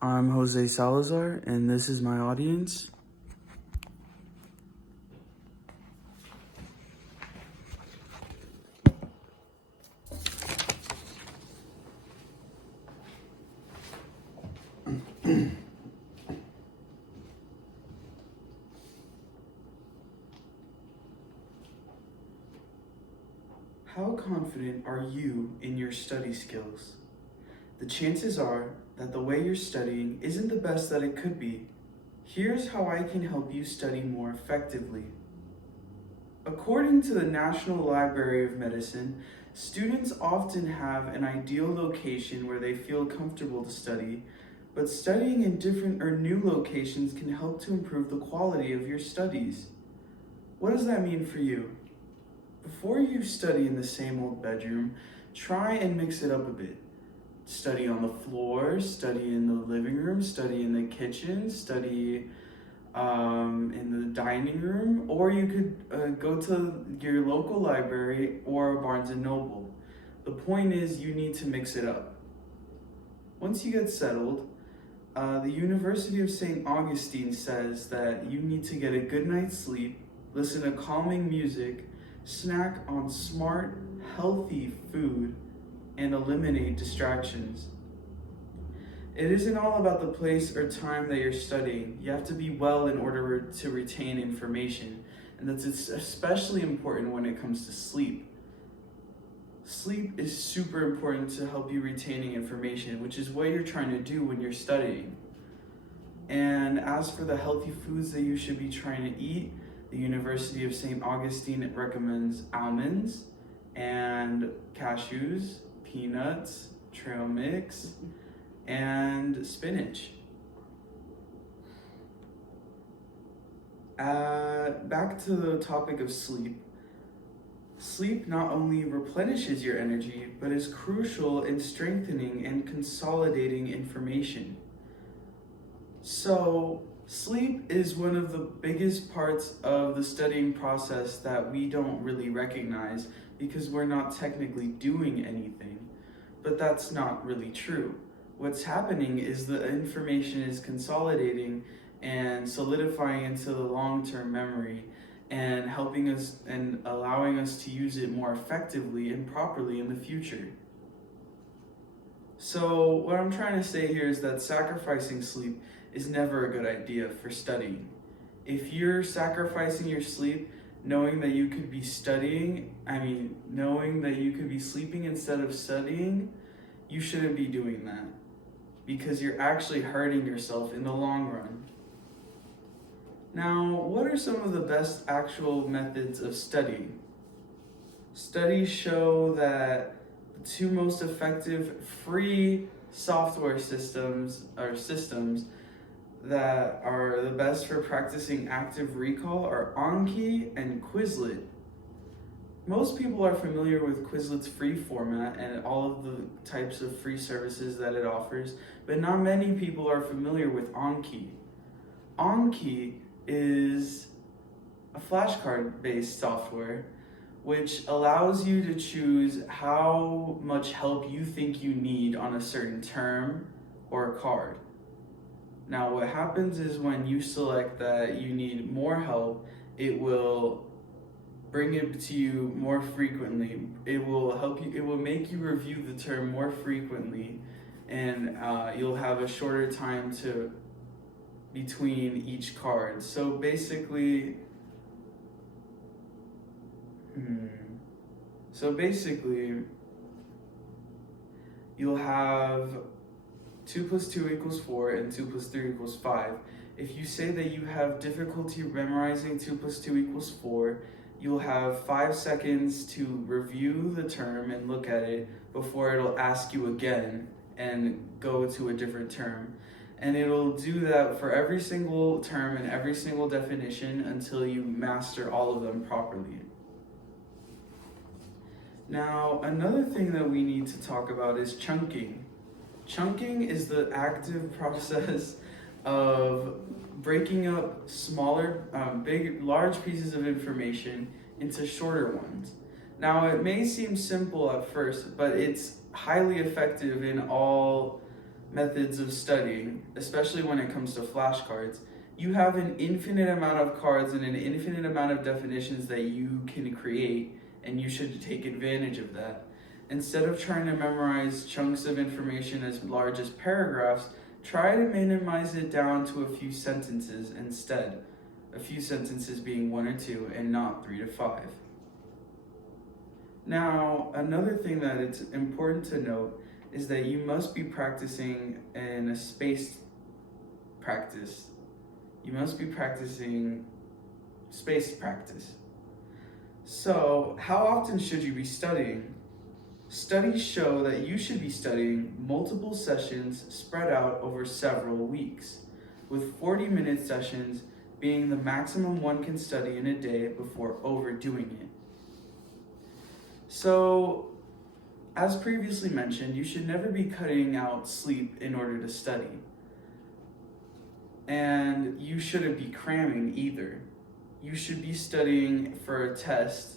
I'm Jose Salazar, and this is my audience. How confident are you in your study skills? The chances are that the way you're studying isn't the best that it could be. Here's how I can help you study more effectively. According to the National Library of Medicine, students often have an ideal location where they feel comfortable to study, but studying in different or new locations can help to improve the quality of your studies. What does that mean for you? Before you study in the same old bedroom, try and mix it up a bit. Study on the floor, study in the living room, study in the kitchen, study in the dining room, or you could go to your local library or Barnes & Noble. The point is you need to mix it up. Once you get settled, the University of St. Augustine says that you need to get a good night's sleep, listen to calming music, snack on smart, healthy food, and eliminate distractions. It isn't all about the place or time that you're studying. You have to be well in order to retain information, and that's especially important when it comes to sleep. Sleep is super important to help you retaining information, which is what you're trying to do when you're studying. And as for the healthy foods that you should be trying to eat, the University of St. Augustine recommends almonds and cashews, peanuts, trail mix, and spinach. Back to the topic of sleep. Sleep not only replenishes your energy, but is crucial in strengthening and consolidating information. So, sleep is one of the biggest parts of the studying process that we don't really recognize because we're not technically doing anything. But that's not really true. What's happening is the information is consolidating and solidifying into the long-term memory and helping us and allowing us to use it more effectively and properly in the future. So what I'm trying to say here is that sacrificing sleep is never a good idea for studying. If you're sacrificing your sleep, knowing that you could be knowing that you could be sleeping instead of studying, you shouldn't be doing that because you're actually hurting yourself in the long run. Now, what are some of the best actual methods of studying? Studies show that the two most effective free software systems that are the best for practicing active recall are Anki and Quizlet. Most people are familiar with Quizlet's free format and all of the types of free services that it offers, but not many people are familiar with Anki. Anki is a flashcard-based software which allows you to choose how much help you think you need on a certain term or card. Now, what happens is when you select that you need more help, it will bring it to you more frequently. It will help you, it will make you review the term more frequently, and you'll have a shorter time to between each card. So basically, you'll have 2 plus 2 equals 4 and 2 plus 3 equals 5. If you say that you have difficulty memorizing 2 plus 2 equals 4, you'll have 5 seconds to review the term and look at it before it'll ask you again and go to a different term. And it'll do that for every single term and every single definition until you master all of them properly. Now, another thing that we need to talk about is chunking. Chunking is the active process of breaking up large pieces of information into shorter ones. Now, it may seem simple at first, but it's highly effective in all methods of studying, especially when it comes to flashcards. You have an infinite amount of cards and an infinite amount of definitions that you can create, and you should take advantage of that. Instead of trying to memorize chunks of information as large as paragraphs, try to minimize it down to a few sentences instead. A few sentences being 1 or 2 and not 3 to 5. Now, another thing that it's important to note is that you must be practicing in a spaced practice. You must be practicing spaced practice. So, how often should you be studying? Studies show that you should be studying multiple sessions spread out over several weeks, with 40-minute sessions being the maximum one can study in a day before overdoing it. So, as previously mentioned, you should never be cutting out sleep in order to study. And you shouldn't be cramming either. You should be studying for a test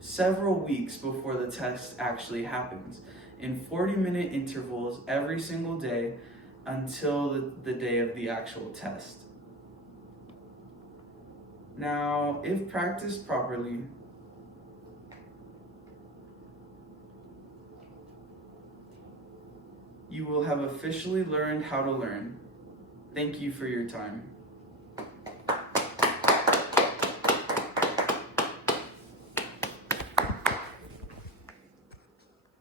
several weeks before the test actually happens, in 40-minute intervals every single day until the day of the actual test. Now, if practiced properly, you will have officially learned how to learn. Thank you for your time.